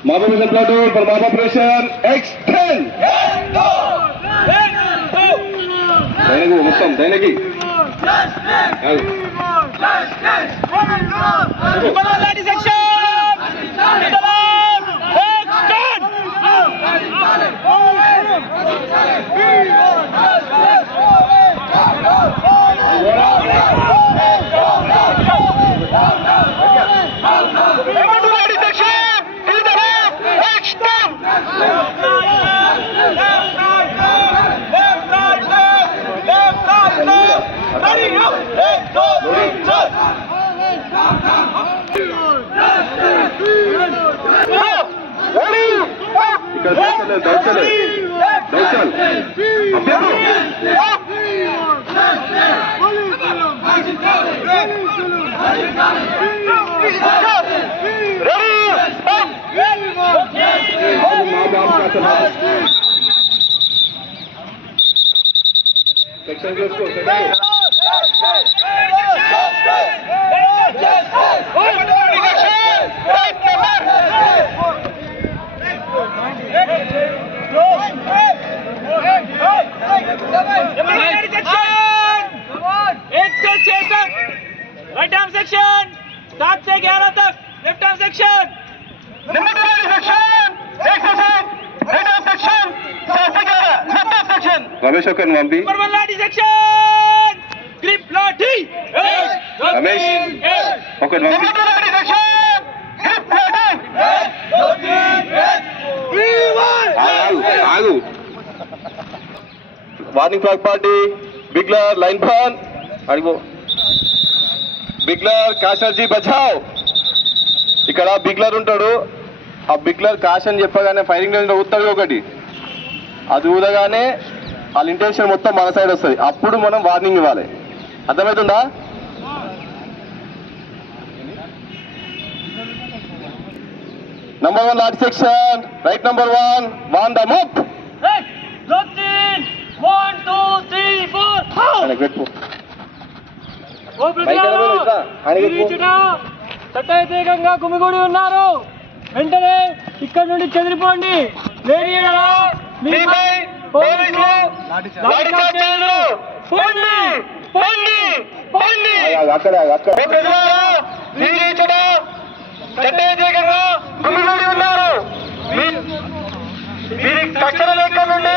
Mama with the platoon for Mama pressure. X10. Dainagi మొత్తం Dainagi. Ladies section. Right arm section 7 से 11 तक left arm section number 2 section एक section right arm section 7 से 11 left arm section Ramesh ओकन वांबी number 1 लाठी section grip लाठी रमेश ओकन वांबी नंबर 2 लाठी सेक्शन ग्रिप लाठी आगू warning flag party bugler line फन అడిగో బిగ్లర్ కాషర్జీ బచావ్ ఇక్కడ బిగ్లర్ ఉంటాడు ఆ బిగ్లర్ కాష్ అని చెప్పగానే ఫైరింగ్ రేంజ్ లో ఊతాడు ఒకటి అది ఊదగానే వాళ్ళ ఇంటెన్షన్ మొత్తం మన సైడ్ వస్తుంది అప్పుడు మనం వార్నింగ్ ఇవ్వాలి అర్థమవుతుందా నంబర్ 1 లాట్ సెక్షన్ రైట్ నంబర్ 1 వాన్ ద మూవ్ 1 2 3 4 అని పెట్టు చట్టవ్యతిరేకంగా గుమిగూడి ఉన్నారు వెంటనే ఇక్కడ నుండి చెదిరిపోండి చట్టవ్యతిరేకంగా గుమిగూడి ఉన్నారు తక్షణం ఇక్కడ నుండి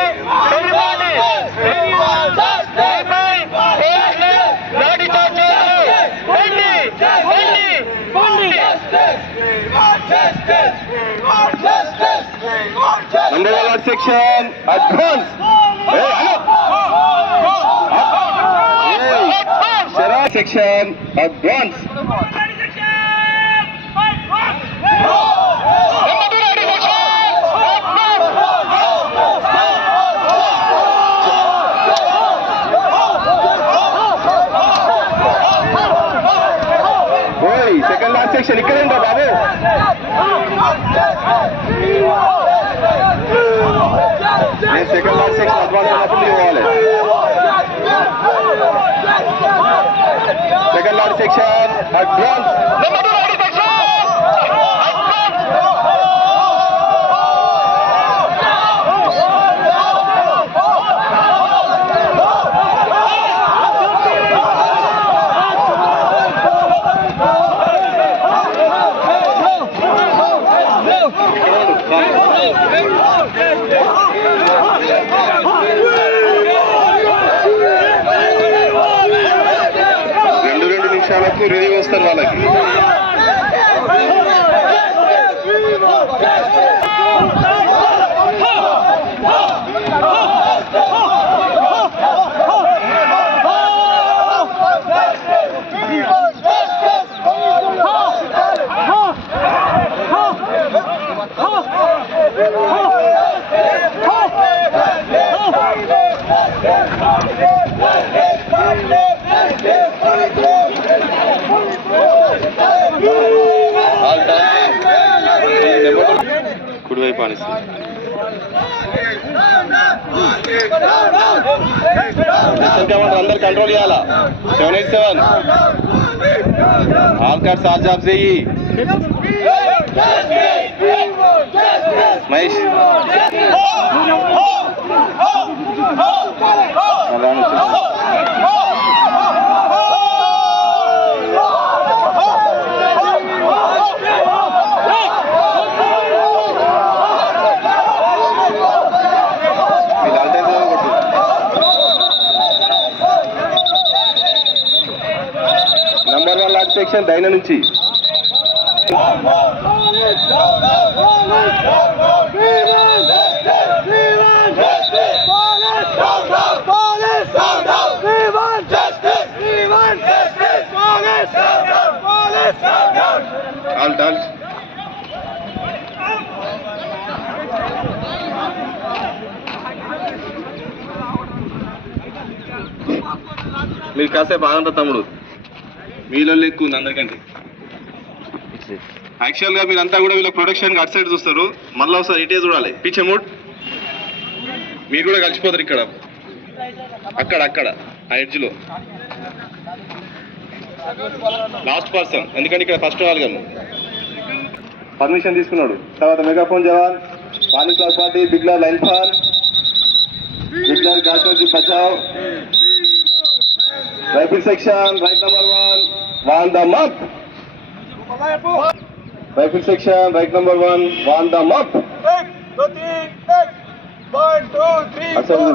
చెదిరిపోండి Number 1 section advance. Shara section advance. Second last section ikkade unta babu ye second last section advance ఉన్నప్పుడు ఇవ్వాలి second last section advance number 2 ready section నిమిషాలకు రిలీవ్ వస్తారు వాళ్ళకి కుడివైపు ఆనిస్తుంది అందరు కంట్రోల్ చేయాలా 787 ఆల్ కార్డ్స్ ఆల్ జాబ్స్ చెయ్యి నంబర్ 1 లాట్ సెక్షన్ డైనా నుంచి మీరు కాసేపు ఆనంద తమ్ముడు మీలో ఎక్కువ ఉంది అందరికంటే. యాక్చువల్గా మీరంతా కూడా వీళ్ళ ప్రొడక్షన్ అటు సైడ్ చూస్తారు, మళ్ళీ ఒకసారి ఇటే చూడాలి. పిచ్చే మూడ్ మీరు కూడా కలిసిపోతారు ఇక్కడ అక్కడ ఆ ఎడ్జ్లో లాస్ట్ పర్సన్, ఎందుకంటే ఇక్కడ ఫస్ట్ వాళ్ళు గాను పర్మిషన్ తీసుకున్నాడు. తర్వాత మెగాఫోన్ జవాన్, వాణిజ్య పార్టీ, బిగ్లర్ లైన్ ఫాన్, బిగ్లర్ కాశ్మీర్ బచావ్, రైఫిల్ సెక్షన్ రైట్ నంబర్ 1 వాన్ ద మప్. రైఫిల్ సెక్షన్ రైట్ నంబర్ 1 వాన్ ద మప్. అసలు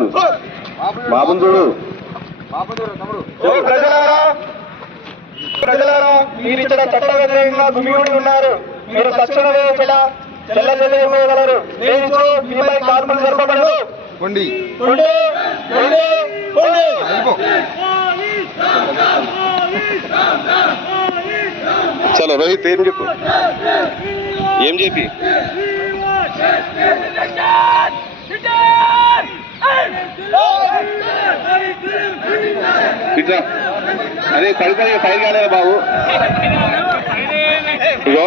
బాబుని చూడు. ప్రజలారా, మీరు ఇక్కడ చట్ట వ్యతిరేకంగా గుమిగూడి ఉన్నారు. మీరు తక్షణమే చెల్ల చెల్లగలరు. మీపై కార్మికులు జరపబడదు. చలో రోహిత్ ఏం చెప్పు, ఏం చెప్పి ఇట్లా అదే పడిపోయి ఫైల్ కాలేదా బాబు. ఇగో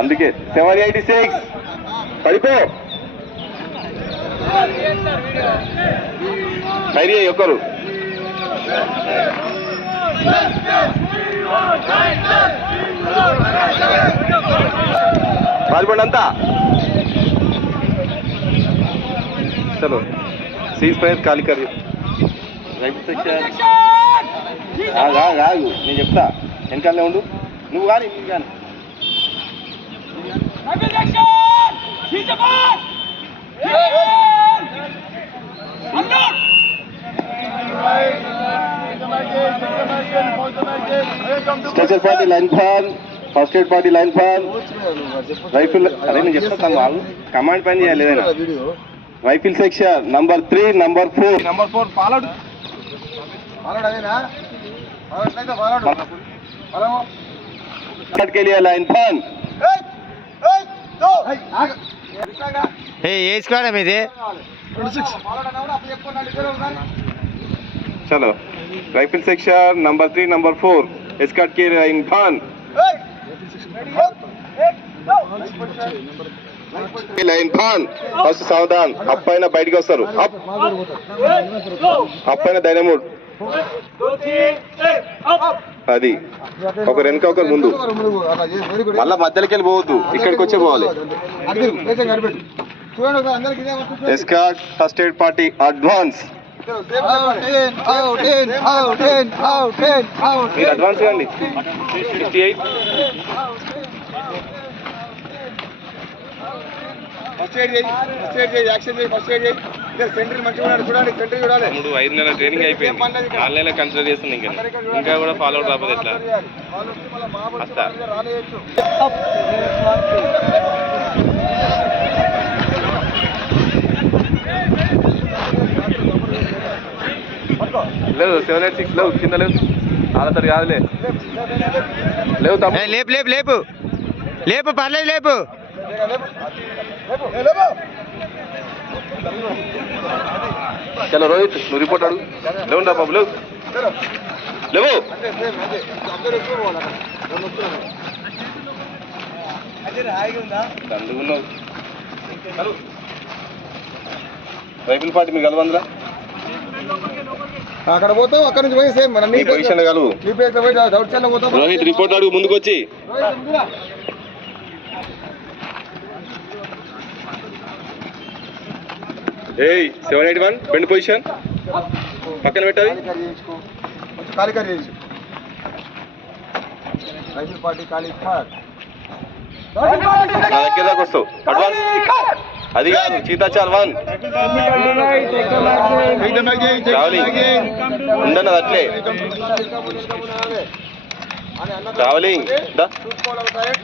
అందుకే 786 పడిపో ఫైర్ చేయి ఒక్కరు. పాల్పండి అంతా. చలో సీజ్ ఫైర్ ఖాళీ కర్. రైట్ సెక్షన్ ఆగు, నేను చెప్తా, వెనకాలనే ఉండు. నువ్వు కానీ స్ట్రెచర్ పార్టీ లైన్ ఫాన్, ఫస్ట్ ఎయిడ్ పార్టీ లైన్ ఫాన్, రైఫిల్ అదే నేను చెప్తాను బాబు, కమాండ్ పని చేయాలి ఏదైనా. Rifle section number 3 number 4 followed के लिए लाइन फन ఏ స్క్వాడ్ మీది? चलो rifle section number 3 number 4 escort के लाइन फन लाइन फन फस्ट सावधान అప్పైన బయటికి వస్తారు. అప్పైన డైనమోడ్ అది ఒకరు వెనక ఒకరు ముందు, మళ్ళా మధ్యలోకి వెళ్ళి పోవద్దు, ఇక్కడికి వచ్చే పోవాలి. Escort first aid party advance. మీరు అడ్వాన్స్ కండి 58 మూడు 5 నెలల ట్రైనింగ్ అయిపోయింది, 4 నెలల కన్సిడర్ చేస్తుంది. ఇంకా కూడా ఫాలో అవుట్ రాకపోతే ఎట్లా వస్తా. లేవు 786 లేవు, కింద లేవు, ఆలతడి కాదులే లేవు. లేపు లేపు లేపు లేపు, పర్లేదు లేపు. చలో రోహిత్ నువ్వు రిపోర్ట్ అడుగు. లేవుంటా బాబు, లేవు లేవు. అందుకున్నావు రైఫిల్ పార్టీ మీరు కలవందరా. అక్కడ పోతావు, అక్కడ నుంచి పోయి సేమ్ నీ పొజిషన్ కలువు. నీ ప్లేస్ లో పోయి డౌట్ సెల్ పోతావు. రోహిత్ రిపోర్ట్ అడుగు ముందుకు వచ్చి. ఏయ్ 781 బెండ్ పొజిషన్ పక్కన పెట్టాలి. కొంచెం ఖాళీ ఖాళీ చేయించు. రైఫిల్ పార్టీ ఖాళీ ఖాళీ. నా దగ్గర దాకా వస్తావు. అడ్వాన్స్ అది కాదు, చీతా చాల్ 1 ట్రావెలింగ్ ఉండన్నది అట్లే ట్రావెలింగ్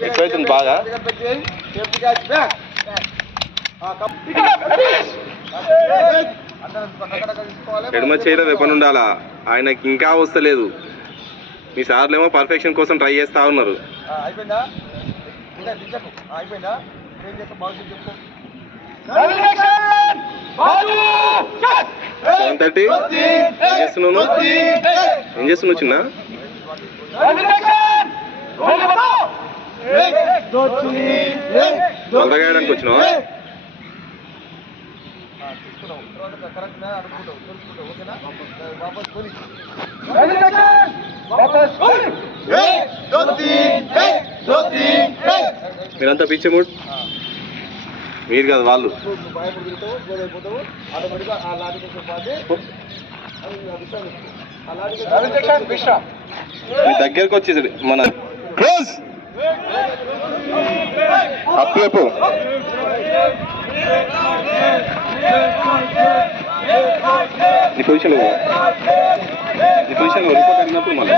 ఎక్కువైతుంది బాగా. ఎడమ చేయడం వెపన్ ఉండాలా, ఆయనకి ఇంకా వస్తలేదు. మీ సార్లేమో పర్ఫెక్షన్ కోసం ట్రై చేస్తా ఉన్నారు. అయిపోయిందా? అయిపోయిందా? ఏం చేస్తావు? బాగా చెప్పు. 7:30 ఏం చేస్తున్నావు? ఏం చేస్తున్నావు చిన్న? బలగాయడానికి వచ్చినావా? మీరంతా పిచ్చే మూడ్. మీరు కాదు వాళ్ళు. మీ దగ్గరకు వచ్చేసాడు మన క్లోజ్ అప్పు. నీ పొజిషన్ రిపోర్ట్ అడిగినప్పుడు మళ్ళీ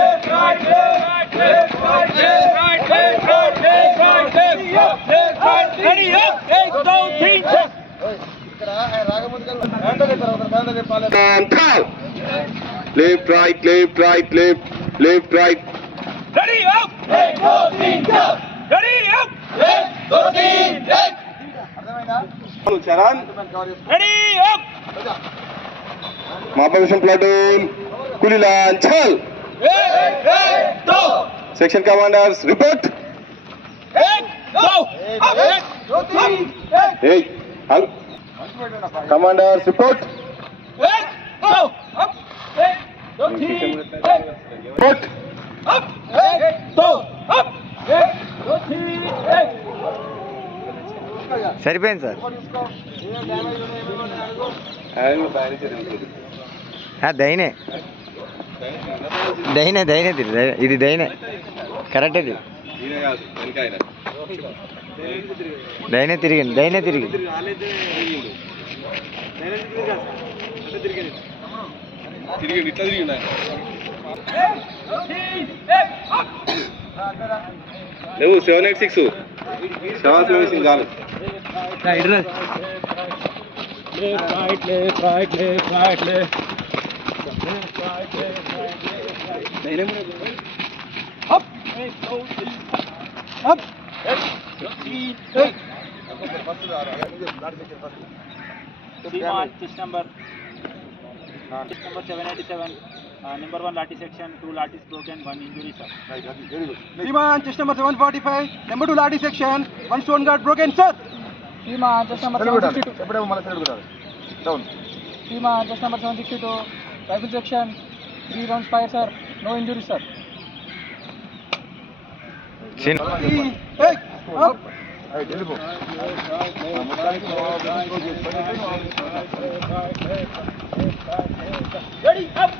left right left right left left right. Charan మా పొజిషన్ ప్లాటూన్ కులిలాన్ చల్. Section commanders report. Commanders report. Report. సరిపోయింది సార్. దైనే దైనే దైనే తిరిగి ఇది దైనే కరెక్ట్. ఇది దైనే తిరిగింది దైనే తిరిగి. నువ్వు 786 శ్వాస వేసింది చాలు. Number 1 Lati section, 2 Latis broken, 1 injury, sir. Seaman, chest number 745, number 2 Lati section, 1 stone guard broken, sir. Seaman, chest number 762. ఎప్పుడేమో మన సైడ్ కొట్టాలి. Down. Seaman, chest number 762, rifle section, 3 rounds fire, sir. No injuries, sir. Hey, up. Hey, వెళ్ళిపో. Ready, up.